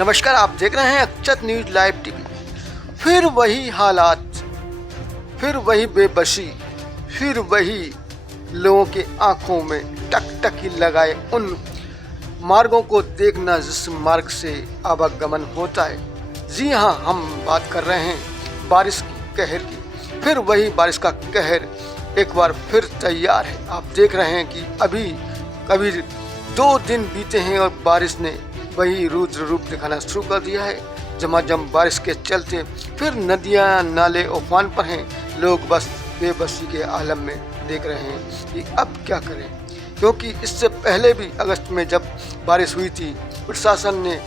नमस्कार, आप देख रहे हैं अक्षत न्यूज लाइव टीवी। फिर वही हालात, फिर वही बेबसी, फिर वही लोगों के आंखों में टकटकी लगाए उन मार्गों को देखना जिस मार्ग से आवागमन होता है। जी हाँ, हम बात कर रहे हैं बारिश की कहर की। फिर वही बारिश का कहर एक बार फिर तैयार है। आप देख रहे हैं कि अभी 2 दिन बीते हैं और बारिश ने वही रुद्र रूप दिखाना शुरू कर दिया है। झमाझम बारिश के चलते फिर नदियां नाले उफान पर हैं। लोग बस बेबसी के आलम में देख रहे हैं कि अब क्या करें, क्योंकि इससे पहले भी अगस्त में जब बारिश हुई थी, प्रशासन ने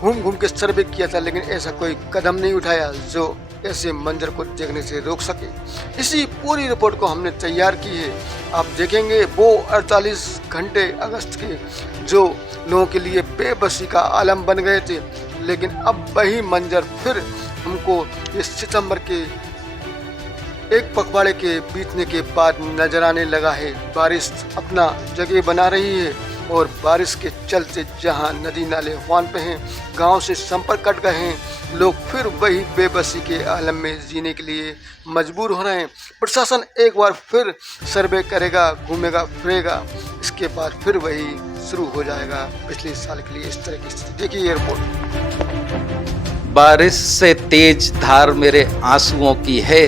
घूम के सर्वे किया था, लेकिन ऐसा कोई कदम नहीं उठाया जो ऐसे मंजर को देखने से रोक सके। इसी पूरी रिपोर्ट को हमने तैयार की है। आप देखेंगे वो 48 घंटे अगस्त के जो लोगों के लिए बेबसी का आलम बन गए थे, लेकिन अब वही मंजर फिर हमको इस सितंबर के एक पखवाड़े के बीतने के बाद नजर आने लगा है। बारिश अपना जगह बना रही है और बारिश के चलते जहां नदी नाले उफान पे हैं, गांव से संपर्क कट गए हैं, लोग फिर वही बेबसी के आलम में जीने के लिए मजबूर हो रहे हैं। प्रशासन एक बार फिर सर्वे करेगा, घूमेगा फिरेगा, इसके बाद फिर वही शुरू हो जाएगा पिछले साल के लिए इस तरह की स्थिति। देखिए ये रिपोर्ट। बारिश से तेज धार मेरे आंसुओं की है,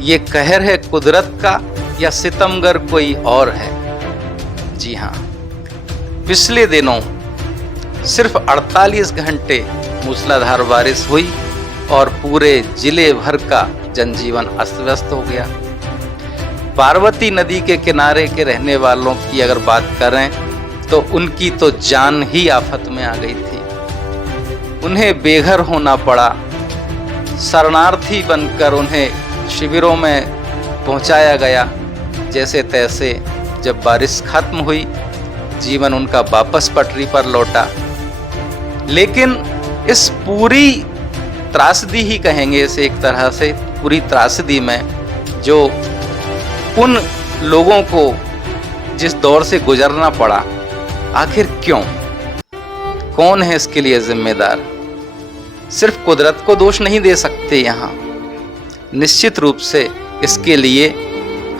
ये कहर है कुदरत का या सितमगर कोई और है। जी हाँ, पिछले दिनों सिर्फ 48 घंटे मूसलाधार बारिश हुई और पूरे जिले भर का जनजीवन अस्त व्यस्त हो गया। पार्वती नदी के किनारे के रहने वालों की अगर बात करें तो उनकी तो जान ही आफत में आ गई थी। उन्हें बेघर होना पड़ा, शरणार्थी बनकर उन्हें शिविरों में पहुंचाया गया। जैसे तैसे जब बारिश खत्म हुई, जीवन उनका वापस पटरी पर लौटा। लेकिन इस पूरी त्रासदी ही कहेंगे इसे, एक तरह से पूरी त्रासदी में जो उन लोगों को जिस दौर से गुजरना पड़ा, आखिर क्यों, कौन है इसके लिए जिम्मेदार? सिर्फ कुदरत को दोष नहीं दे सकते यहाँ, निश्चित रूप से इसके लिए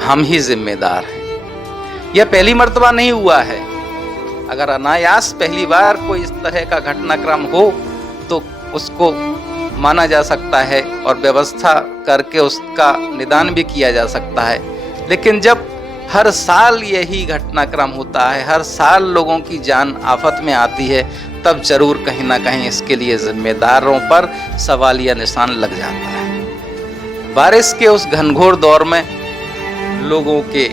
हम ही जिम्मेदार हैं। यह पहली मर्तबा नहीं हुआ है। अगर अनायास पहली बार कोई इस तरह का घटनाक्रम हो तो उसको माना जा सकता है और व्यवस्था करके उसका निदान भी किया जा सकता है। लेकिन जब हर साल यही घटनाक्रम होता है, हर साल लोगों की जान आफत में आती है, तब जरूर कहीं ना कहीं इसके लिए जिम्मेदारों पर सवालिया निशान लग जाता है। बारिश के उस घनघोर दौर में लोगों के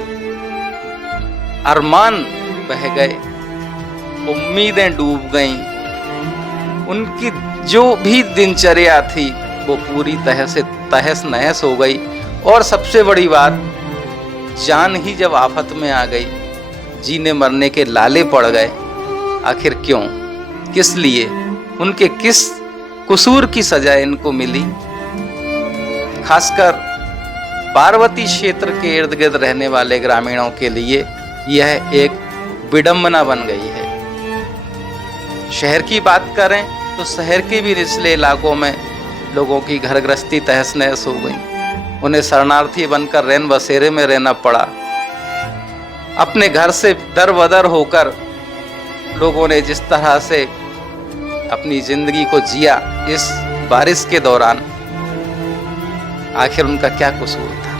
अरमान बह गए, उम्मीदें डूब गईं, उनकी जो भी दिनचर्या थी वो पूरी तरह से तहस नहस हो गई। और सबसे बड़ी बात, जान ही जब आफत में आ गई, जीने मरने के लाले पड़ गए। आखिर क्यों, किस लिए, उनके किस कसूर की सजा इनको मिली? खासकर पार्वती क्षेत्र के इर्द गिर्द रहने वाले ग्रामीणों के लिए यह एक विडंबना बन गई है। शहर की बात करें तो शहर के भी निचले इलाकों में लोगों की घर गृहस्थी तहस नहस हो गई। उन्हें शरणार्थी बनकर रैन बसेरे में रहना पड़ा। अपने घर से दर बदर होकर लोगों ने जिस तरह से अपनी जिंदगी को जिया इस बारिश के दौरान, आखिर उनका क्या कसूर था?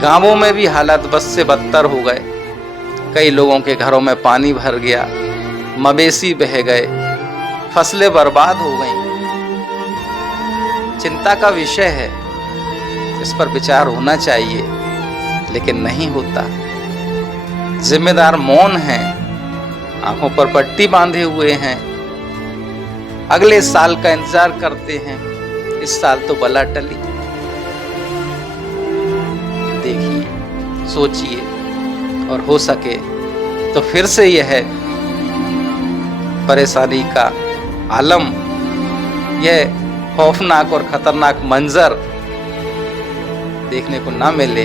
गांवों में भी हालात बद से बदतर हो गए। कई लोगों के घरों में पानी भर गया, मवेशी बह गए, फसलें बर्बाद हो गईं। चिंता का विषय है, इस पर विचार होना चाहिए, लेकिन नहीं होता। जिम्मेदार मौन हैं, आंखों पर पट्टी बांधे हुए हैं, अगले साल का इंतजार करते हैं। इस साल तो बला टली। देखिए, सोचिए, और हो सके तो फिर से यह परेशानी का आलम, यह खौफनाक और खतरनाक मंजर देखने को ना मिले,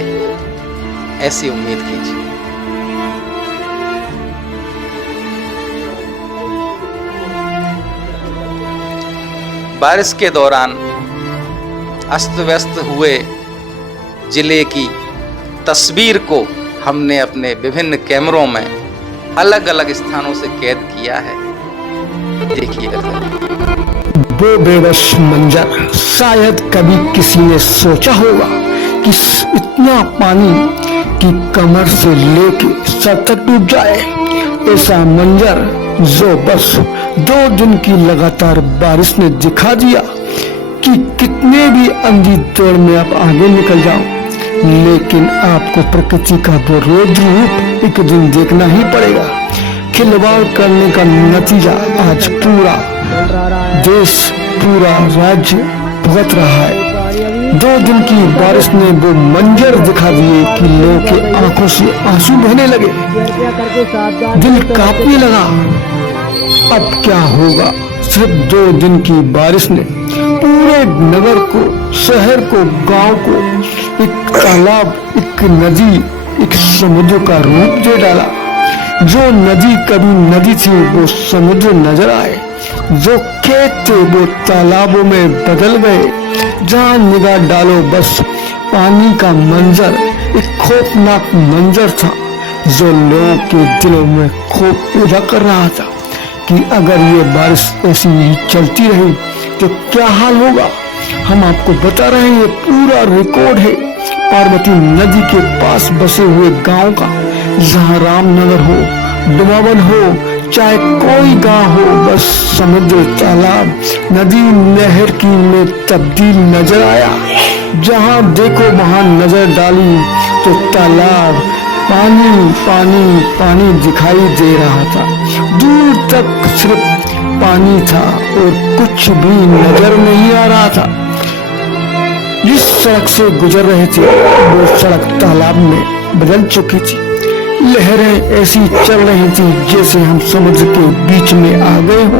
ऐसी उम्मीद कीजिए। बारिश के दौरान अस्त व्यस्त हुए जिले की तस्वीर को हमने अपने विभिन्न कैमरों में अलग अलग स्थानों से कैद किया है। देखिएगा वो बेबस मंजर शायद कभी किसी ने सोचा होगा कि इतना पानी कि कमर से लेके सर तक डूब जाए। ऐसा मंजर जो बस 2 दिन की लगातार बारिश ने दिखा दिया कि कितने भी अंधी दौड़ में आप आगे निकल जाओ, लेकिन आपको प्रकृति का वो रौद्र रूप एक दिन देखना ही पड़ेगा। खिलवाड़ करने का नतीजा आज पूरा देश, पूरा राज्य भुगत रहा है। 2 दिन की बारिश ने वो मंजर दिखा दिए कि लोगों के आंखों से आंसू बहने लगे, दिल कांपने लगा। अब क्या होगा? सिर्फ 2 दिन की बारिश ने पूरे नगर को, शहर को, गांव को एक तालाब, एक नदी, एक समुद्र का रूप दे डाला। जो नदी कभी नदी थी वो समुद्र नजर आए, जो खेत थे वो तालाबों में बदल गए। जहाँ निगाह डालो बस पानी का मंजर, एक खौफनाक मंजर था जो लोगों के दिलों में खौफ पैदा कर रहा था कि अगर ये बारिश ऐसी ही चलती रही तो क्या हाल होगा। हम आपको बता रहे हैं, ये पूरा रिकॉर्ड है पार्वती नदी के पास बसे हुए गांव का, जहाँ रामनगर हो, डुमावन हो, चाहे कोई गांव हो, बस समुद्र, तालाब, नदी, नहर की में तब्दील नजर आया। जहाँ देखो वहाँ नजर डाली तो तालाब, पानी पानी पानी दिखाई दे रहा था। दूर तक सिर्फ पानी था और कुछ भी नजर नहीं आ रहा था। जिस सड़क से गुजर रहे थे वो सड़क तालाब में बदल चुकी थी। लहरें ऐसी चल रही थी जैसे हम समुद्र के बीच में आ गए हो,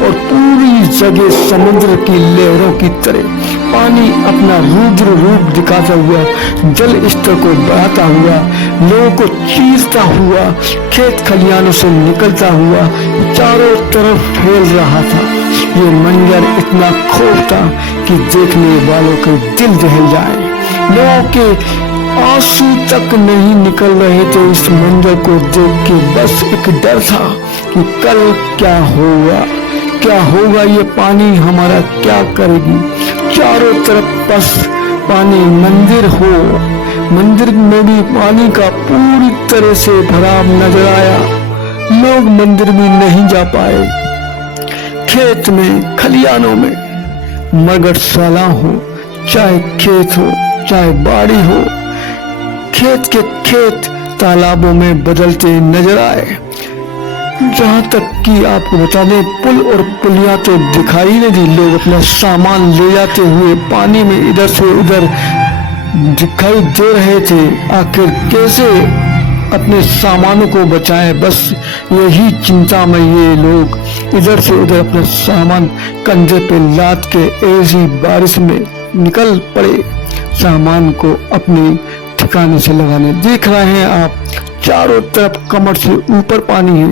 और पूरी जगह समुद्र की लहरों की तरह पानी अपना रुद्र रूप दिखाता हुआ, जल स्तर को बढ़ाता हुआ, लोगों को चीरता हुआ, खेत खलियानों से निकलता हुआ चारों तरफ फैल रहा था। ये मंजर इतना खौफ था कि देखने वालों के दिल दहल जाए। लोगों के आंसू तक नहीं निकल रहे थे इस मंजर को देख के। बस एक डर था कि कल क्या होगा, क्या होगा, ये पानी हमारा क्या करेगी। चारों तरफ बस पानी, मंदिर हो, मंदिर में भी पानी का पूरी तरह से भराव नजर आया। लोग मंदिर में नहीं जा पाए। खेत में, खलियानों में, मगरशाला हो, चाहे खेत हो, चाहे बाड़ी हो, खेत के खेत तालाबों में बदलते नजर आए। जहाँ तक कि आपको बता दें, पुल और पुलिया तो दिखाई नहीं दी। लोग अपना सामान ले जाते हुए पानी में इधर से उधर दिखाई दे रहे थे। आखिर कैसे अपने सामानों को बचाएं, बस यही चिंता में ये लोग इधर से उधर अपना सामान कंधे पे लाद के ऐसी बारिश में निकल पड़े सामान को अपने ठिकाने से लगाने। देख रहे हैं आप, चारों तरफ कमर से ऊपर पानी है,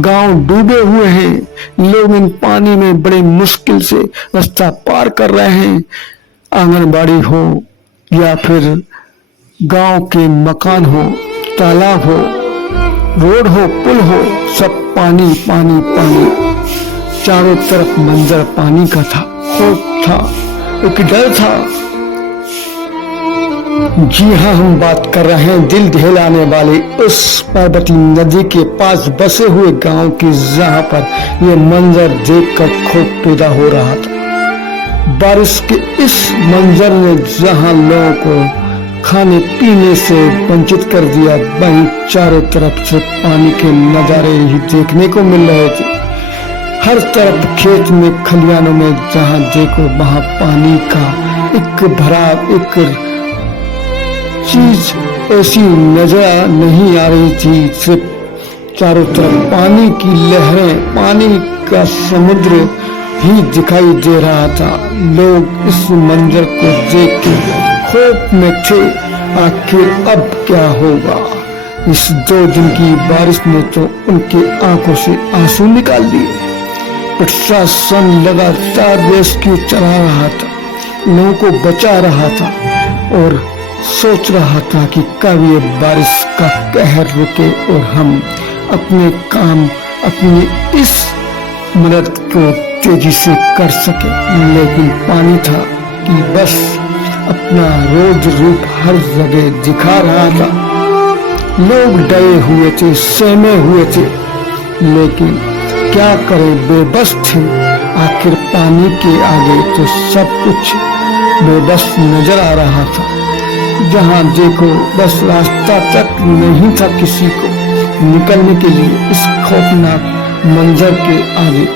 गांव डूबे हुए हैं। लोग इन पानी में बड़े मुश्किल से रास्ता पार कर रहे हैं। आंगनबाड़ी हो या फिर गांव के मकान हो, तालाब हो, रोड हो, पुल हो, सब पानी पानी पानी। चारों तरफ मंजर पानी का था, खौफ था, एक डर था। जी हाँ, हम बात कर रहे हैं दिल दहलाने वाले उस पार्वती नदी के पास बसे हुए गांव की, जहां पर यह मंजर देखकर खौफ पैदा हो रहा था। बारिश के इस मंजर ने जहां लोगों को खाने पीने से वंचित कर दिया, वहीं चारों तरफ से पानी के नजारे ही देखने को मिल रहे थे। हर तरफ खेत में, खलियानों में जहां देखो वहां पानी का एक भराव, एक चीज ऐसी नजर नहीं आ रही थी। सिर्फ चारों तरफ पानी की लहरें, पानी का समुद्र ही दिखाई दे रहा था। लोग इस मंजर को देख के खौफ में थे, आखिर अब क्या होगा। इस 2 दिन की बारिश ने तो उनके आंखों से आंसू निकाल दिए। प्रशासन लगातार रेस्क्यू चला रहा था, लोगों को बचा रहा था और सोच रहा था कि कब ये बारिश का कहर रुके और हम अपने काम, अपनी इस मदद को तेजी से कर सके। लेकिन पानी था कि बस अपना रोज रूप हर जगह दिखा रहा था। लोग डरे हुए थे, सहमे हुए थे, लेकिन क्या करें, बेबस थे। आखिर पानी के आगे तो सब कुछ बेबस नजर आ रहा था। जहां देखो बस रास्ता तक नहीं था किसी को निकलने के लिए इस खौफनाक मंजर के आगे।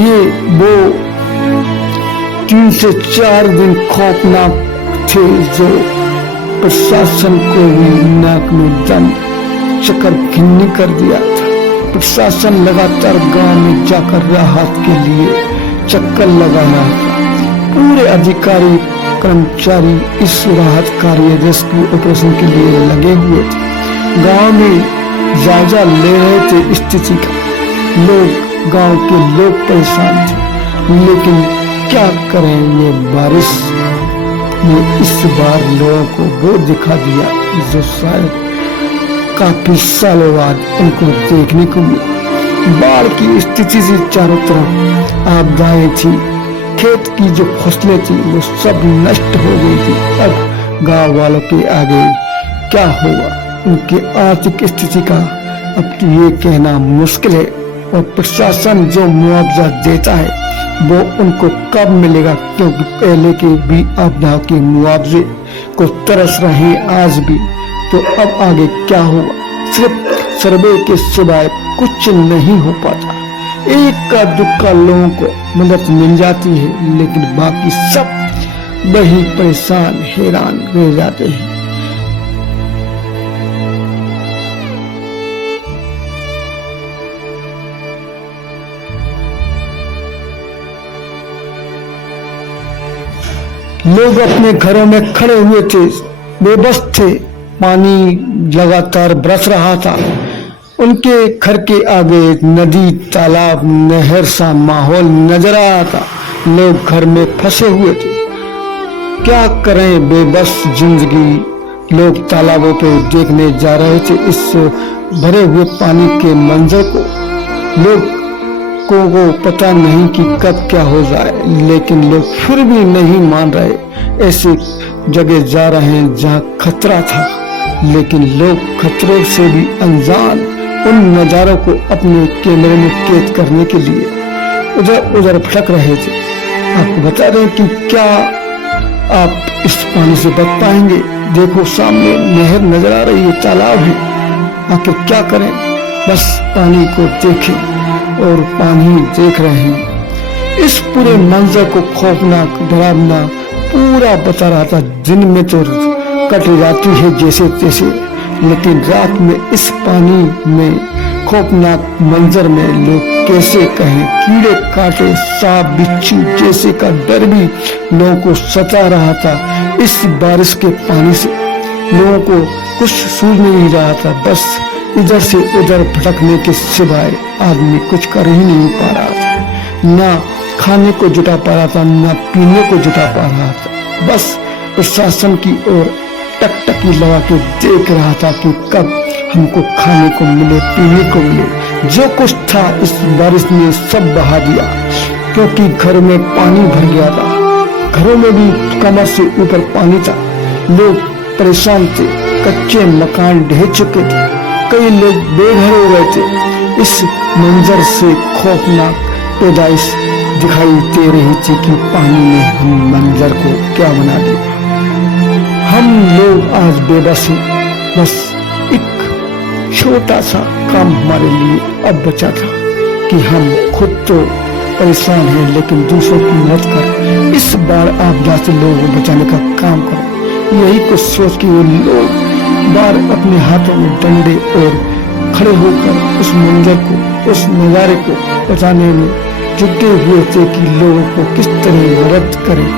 ये वो 3 से 4 दिन खौफनाक थे जो प्रशासन को भी नाक में दम चक्कर गिन्नी कर दिया था। प्रशासन लगातार गांव में जाकर राहत के लिए चक्कर लगा रहा था। पूरे अधिकारी कर्मचारी इस राहत कार्य रेस्क्यू ऑपरेशन के लिए लगे हुए थे। गांव में जायजा ले रहे थे स्थिति का। गांव के लोग परेशान थे, लेकिन क्या करें, ये बारिश ने इस बार लोगों को वो दिखा दिया जो शायद काफी सालों बाद उनको देखने को मिली। बाढ़ की स्थिति से चारों तरफ आपदाएं थी। खेत की जो फसलें थी वो सब नष्ट हो गई थी। अब गांव वालों के आगे क्या होगा, उनकी आर्थिक स्थिति का अब तो ये कहना मुश्किल है। और प्रशासन जो मुआवजा देता है वो उनको कब मिलेगा, क्योंकि पहले के भी आपदाओं के मुआवजे को तरस रहे हैं आज भी। तो अब आगे क्या होगा, सिर्फ सर्वे के सिवाय कुछ नहीं हो पाता। एक का दुक्का लोगों को मदद मिल जाती है, लेकिन बाकी सब वही परेशान हैरान रह जाते हैं। लोग अपने घरों में खड़े हुए थे, बेबस थे। पानी लगातार बरस रहा था। उनके घर के आगे नदी, तालाब, नहर सा माहौल नजर आ रहा था। लोग घर में फंसे हुए थे। क्या करें, बेबस जिंदगी। लोग तालाबों पे देखने जा रहे थे इस भरे हुए पानी के मंजर को। लोग को पता नहीं कि कब क्या हो जाए, लेकिन लोग फिर भी नहीं मान रहे। ऐसे जगह जा रहे हैं जहाँ खतरा था, लेकिन लोग खतरे से भी अनजान उन नजारों को अपने कैमरे में कैद करने के लिए उधर उधर भटक रहे थे। आपको बता दें कि क्या आप इस पानी से बच पाएंगे। देखो सामने नहर नजर आ रही है, तालाब है। आखिर क्या करें, बस पानी को देखें और पानी देख रहे हैं। इस पूरे मंजर को खौफनाक, डरावना पूरा बता रहा था। दिन में तो कट जाती है जैसे तैसे, लेकिन रात में इस पानी में खौफनाक मंजर में लोग कैसे कहें। कीड़े काटे, सांप बिच्छू जैसे का डर भी लोगों को सता रहा था। इस बारिश के पानी से लोगों को कुछ सूझ नहीं रहा था। बस इधर से उधर भटकने के सिवाय आदमी कुछ कर ही नहीं पा रहा था। ना खाने को जुटा पा रहा था, ना पीने को जुटा पा रहा था। बस प्रशासन की ओर टकटकी लगा के देख रहा था कि कब हमको खाने को मिले, पीने को मिले। जो कुछ था इस बारिश ने सब बहा दिया, क्योंकि घर में पानी भर गया था। घरों में भी कमर से ऊपर पानी था। लोग परेशान थे, कच्चे मकान ढह चुके थे, कई लोग बेघर हो गए थे। इस मंजर से खौफनाक पैदाइश दिखाई दे रही थी कि पानी ने हम मंजर को क्या बना दिया। हम लोग आज बेबस हैं। बस एक छोटा सा काम हमारे लिए अब बचा था कि हम खुद तो परेशान हैं, लेकिन दूसरों की मदद कर इस बार आपदा से लोगों को बचाने का काम करें। यही कुछ सोच के वो लोग बार अपने हाथों में डंडे और खड़े होकर उस मंजर को, उस नजारे को बचाने में जुटे हुए थे कि लोगों को किस तरह मदद करें।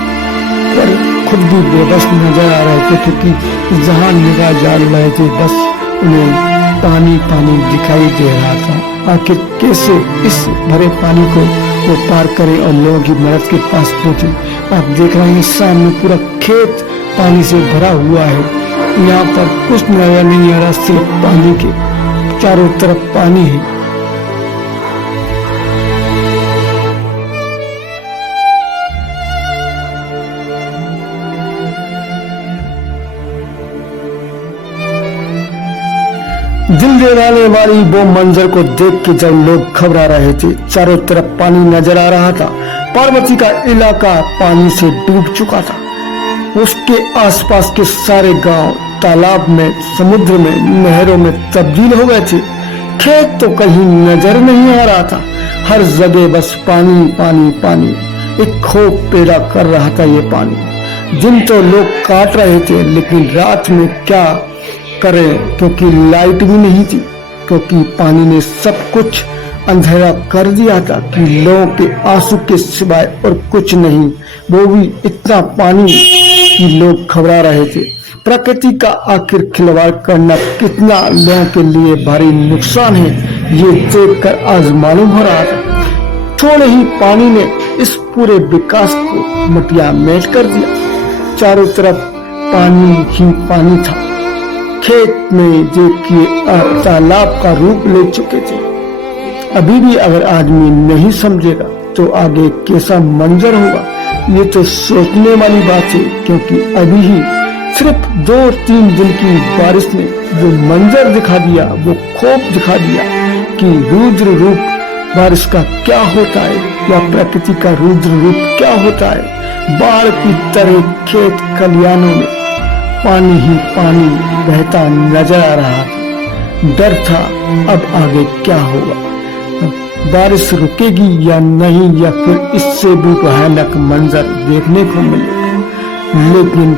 पर खुद भी बेबस नजर आ रहे थे, क्योंकि जहां निगाह डाल रहे थे बस उन्हें पानी पानी दिखाई दे रहा था। आखिर कैसे इस भरे पानी को वो पार करें और लोगों की मदद के पास पहुंचे। आप देख रहे हैं सामने पूरा खेत पानी से भरा हुआ है। यहाँ पर कुछ नजर नहीं आ रहा, सिर्फ पानी के चारों तरफ पानी है। दिल दहलाने वाली वो मंजर को देख के जब लोग घबरा रहे थे, चारों तरफ पानी नजर आ रहा था। पार्वती का इलाका पानी से डूब चुका था। उसके आसपास के सारे गांव तालाब में, समुद्र में, नहरों में तब्दील हो गए थे। खेत तो कहीं नजर नहीं आ रहा था, हर जगह बस पानी पानी पानी। एक खौफ पैदा कर रहा था ये पानी। दिन तो लोग काट रहे थे, लेकिन रात में क्या करें, क्योंकि लाइट भी नहीं थी, क्योंकि पानी ने सब कुछ अंधेरा कर दिया था कि लोगों के आंसू के सिवाय और कुछ नहीं। वो भी इतना पानी कि लोग घबरा रहे थे। प्रकृति का आखिर खिलवाड़ करना कितना लोगों के लिए भारी नुकसान है, ये देखकर आज मालूम हो रहा था। थोड़े ही पानी ने इस पूरे विकास को मटिया मेट कर दिया। चारों तरफ पानी ही पानी था। खेत में देखिए अब तालाब का रूप ले चुके थे। अभी भी अगर आदमी नहीं समझेगा तो आगे कैसा मंजर होगा, ये तो सोचने वाली बात है। क्योंकि अभी ही सिर्फ 2-3 दिन की बारिश ने जो मंजर दिखा दिया, वो खौफ दिखा दिया कि रुद्र रूप बारिश का क्या होता है, या प्रकृति का रुद्र रूप क्या होता है। बाढ़ की तरह खेत खलिहानों में पानी ही पानी बहता नजर आ रहा था। डर था अब आगे क्या होगा, बारिश रुकेगी या नहीं, या फिर इससे भी भयानक मंजर देखने को मिले। लेकिन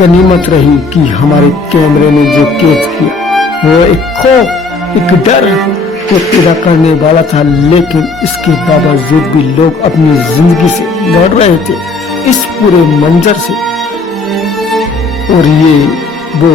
गनीमत रही कि हमारे कैमरे ने जो कैद किया वो एक खौफ, एक डर को पैदा करने वाला था। लेकिन इसके बावजूद भी लोग अपनी जिंदगी से लड़ रहे थे इस पूरे मंजर से। और ये वो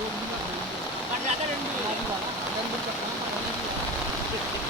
कट जाता है रणबीर वाला रणबीर का काम